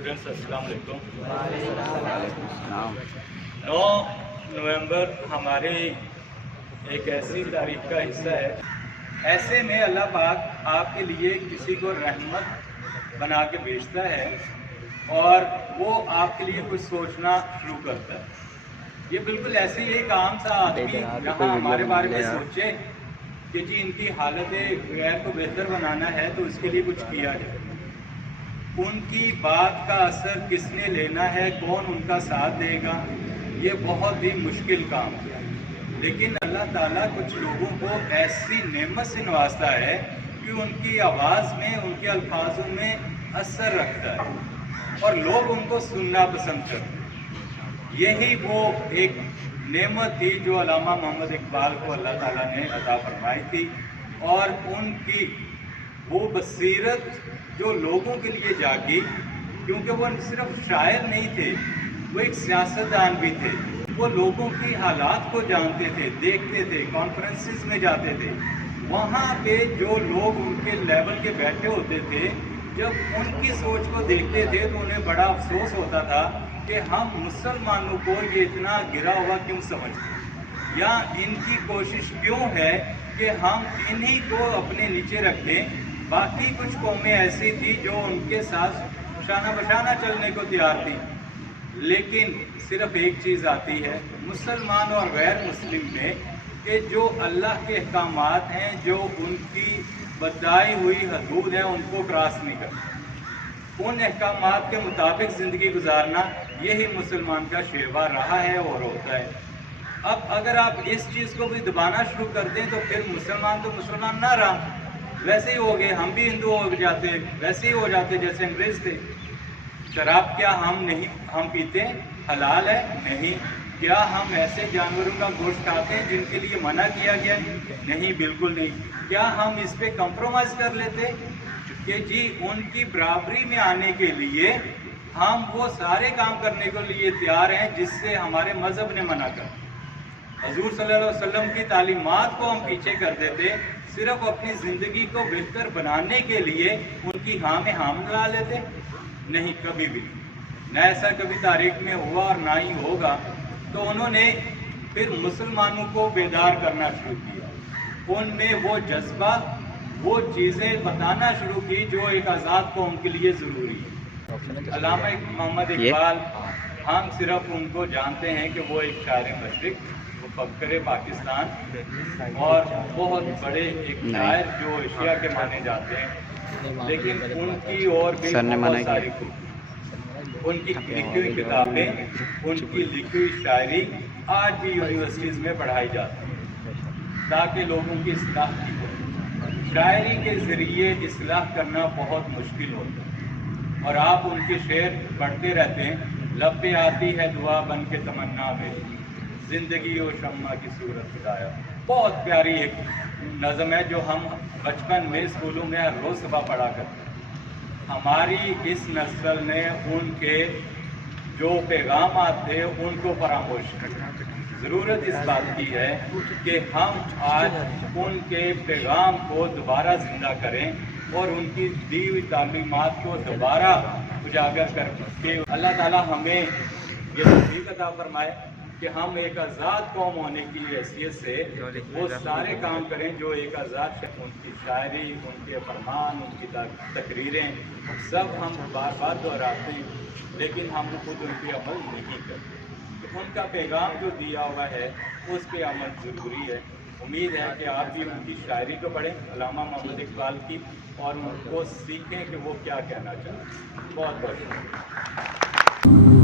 Students, अस्सलाम वालेकुम। 9 नवंबर हमारी एक ऐसी तारीख का हिस्सा है, ऐसे में अल्लाह पाक आपके लिए किसी को रहमत बना के भेजता है और वो आपके लिए कुछ सोचना शुरू करता है। ये बिल्कुल ऐसे ही एक आम सा आदमी जहाँ हमारे बारे में सोचे कि जी इनकी हालत गैर को बेहतर बनाना है तो इसके लिए कुछ किया जाए। उनकी बात का असर किसने लेना है, कौन उनका साथ देगा, ये बहुत ही मुश्किल काम है। लेकिन अल्लाह ताला कुछ लोगों को ऐसी नेमत से नवाजता है कि उनकी आवाज़ में, उनके अल्फाजों में असर रखता है और लोग उनको सुनना पसंद करते हैं। यही वो एक नेमत थी जो अल्लामा मोहम्मद इकबाल को अल्लाह ताला ने अता फरमाई थी और उनकी वो बसीरत जो लोगों के लिए जागी, क्योंकि वो सिर्फ शायर नहीं थे, वो एक सियासतदान भी थे। वो लोगों की हालात को जानते थे, देखते थे, कॉन्फ्रेंसेस में जाते थे। वहाँ पे जो लोग उनके लेवल के बैठे होते थे, जब उनकी सोच को देखते थे तो उन्हें बड़ा अफसोस होता था कि हम मुसलमानों को ये इतना गिरा हुआ क्यों समझते हैं, या इनकी कोशिश क्यों है कि हम इन्हीं को अपने नीचे रखें। बाकी कुछ कौमें ऐसी थी जो उनके साथ शाना बशाना चलने को तैयार थी। लेकिन सिर्फ एक चीज़ आती है मुसलमान और गैर मुस्लिम में, कि जो अल्लाह के अहकामात हैं, जो उनकी बताई हुई हदूद है, उनको क्रॉस नहीं करना। उन अहकामात के मुताबिक ज़िंदगी गुजारना, यही मुसलमान का शेवा रहा है और होता है। अब अगर आप इस चीज़ को भी दबाना शुरू कर दें तो फिर मुसलमान तो मुसलमान ना रहा, वैसे ही हो गए, हम भी हिंदू हो जाते, वैसे ही हो जाते जैसे अंग्रेज़ थे। शराब क्या हम पीते हैं, हलाल है? नहीं। क्या हम ऐसे जानवरों का गोश्त खाते हैं जिनके लिए मना किया गया? नहीं, बिल्कुल नहीं। क्या हम इस पे कॉम्प्रोमाइज़ कर लेते कि जी उनकी बराबरी में आने के लिए हम वो सारे काम करने के लिए तैयार हैं जिससे हमारे मज़हब ने मना कर। हजूर सल्लल्लाहु अलैहि वसल्लम की तालीमात को हम पीछे कर देते, सिर्फ अपनी ज़िंदगी को बेहतर बनाने के लिए उनकी हाँ में हाँ मिला लेते? नहीं, कभी भी नहीं। न ऐसा कभी तारीख में हुआ और ना ही होगा। तो उन्होंने फिर मुसलमानों को बेदार करना शुरू किया, उनमें वो जज्बा, वो चीज़ें बताना शुरू की जो एक आज़ाद कौम के लिए ज़रूरी है। अल्लामा मोहम्मद इकबाल, हम सिर्फ उनको जानते हैं कि वो एक शायर मशरिक, वो फक्र पाकिस्तान और बहुत बड़े एक शायर जो एशिया के माने जाते हैं। लेकिन उनकी और भी बहुत सारी उनकी लिखी हुई किताबें, उनकी लिखी हुई शायरी आज भी यूनिवर्सिटीज़ में पढ़ाई जाती है ताकि लोगों की इस्लाह की हो। शायरी के ज़रिए इस्लाह करना बहुत मुश्किल होता है और आप उनके शेर पढ़ते रहते हैं। लब पे आती है दुआ बन के तमन्ना में, ज़िंदगी और शम्मा की सूरत खुदाया। बहुत प्यारी एक नज़म है जो हम बचपन में स्कूलों में हर रोज़ सुबह पढ़ा करते हैं। हमारी इस नस्ल ने उनके जो पैगाम थे उनको फरामोश करना। ज़रूरत इस बात की है कि हम आज उनके पैगाम को दोबारा ज़िंदा करें और उनकी दी हुई तालीमात को दोबारा उजागर करके अल्लाह ताला हमें ये तौफीक अता फरमाए कि हम एक आज़ाद कौम होने की हैसियत से वो सारे काम करें जो एक आज़ाद। उनकी शायरी, उनके फरमान, उनकी तकरीरें सब हम बार बार दोहराते हैं, लेकिन हम खुद उन पर अमल नहीं करते। तो उनका पैगाम जो दिया हुआ है उस पर अमल ज़रूरी है। उम्मीद है कि आप भी उनकी शायरी को पढ़ें, अल्लामा मोहम्मद इकबाल की, और उनको सीखें कि वो क्या कहना चाहते हैं। बहुत बहुत शुक्रिया।